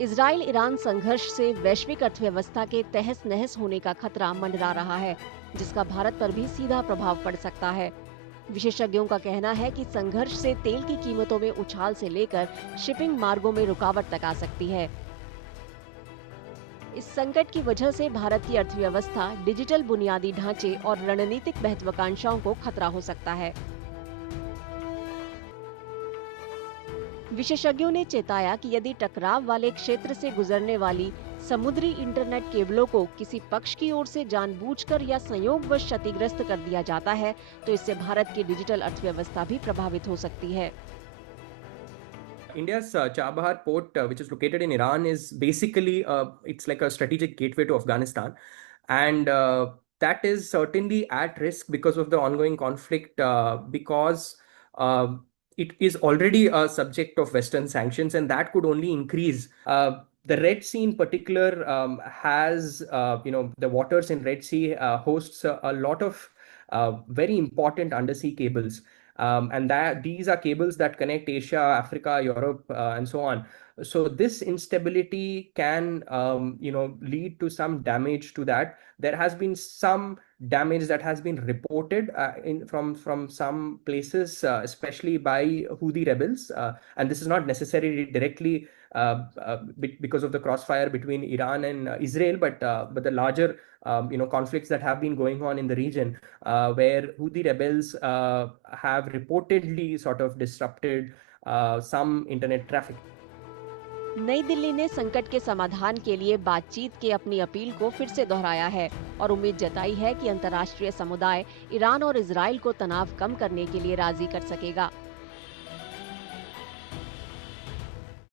Israel Iran संघर्ष से वैश्विक अर्थव्यवस्था के तहस नहस होने का खतरा मंडरा रहा है, जिसका भारत पर भी सीधा प्रभाव पड़ सकता है। विशेषज्ञों का कहना है कि संघर्ष से तेल की कीमतों में उछाल से लेकर शिपिंग मार्गों में रुकावट तक आ सकती है। इस संकट की वजह से भारत की अर्थव्यवस्था, डिजिटल बुनियादी ढांचे और रणनीतिक महत्वाकांक्षाओं को खतरा हो सकता है। विशेषज्ञों ने चेताया कि यदि टकराव वाले क्षेत्र से गुजरने वाली समुद्री इंटरनेट केबलों को किसी पक्ष की ओर से जानबूझकर या संयोगवश क्षतिग्रस्त कर दिया जाता है, तो इससे भारत की डिजिटल अर्थव्यवस्था भी प्रभावित हो सकती है। India's Chabahar port, which is located in Iran, is basically it's like a strategic gateway to Afghanistan, and that is certainly at risk because of the ongoing conflict. Because uh, it is already a subject of Western sanctions, and that could only increase. The Red Sea, in particular, has the waters in Red Sea hosts a lot of very important undersea cables, and that these are cables that connect Asia, Africa, Europe, and so on. So this instability can lead to some damage to that. There has been some damage that has been reported from some places, especially by Houthi rebels, and this is not necessarily directly because of the crossfire between Iran and Israel, but the larger conflicts that have been going on in the region, where Houthi rebels have reportedly sort of disrupted some internet traffic. नई दिल्ली ने संकट के समाधान के लिए बातचीत की अपनी अपील को फिर से दोहराया है और उम्मीद जताई है कि अंतर्राष्ट्रीय समुदाय ईरान और इजराइल को तनाव कम करने के लिए राजी कर सकेगा।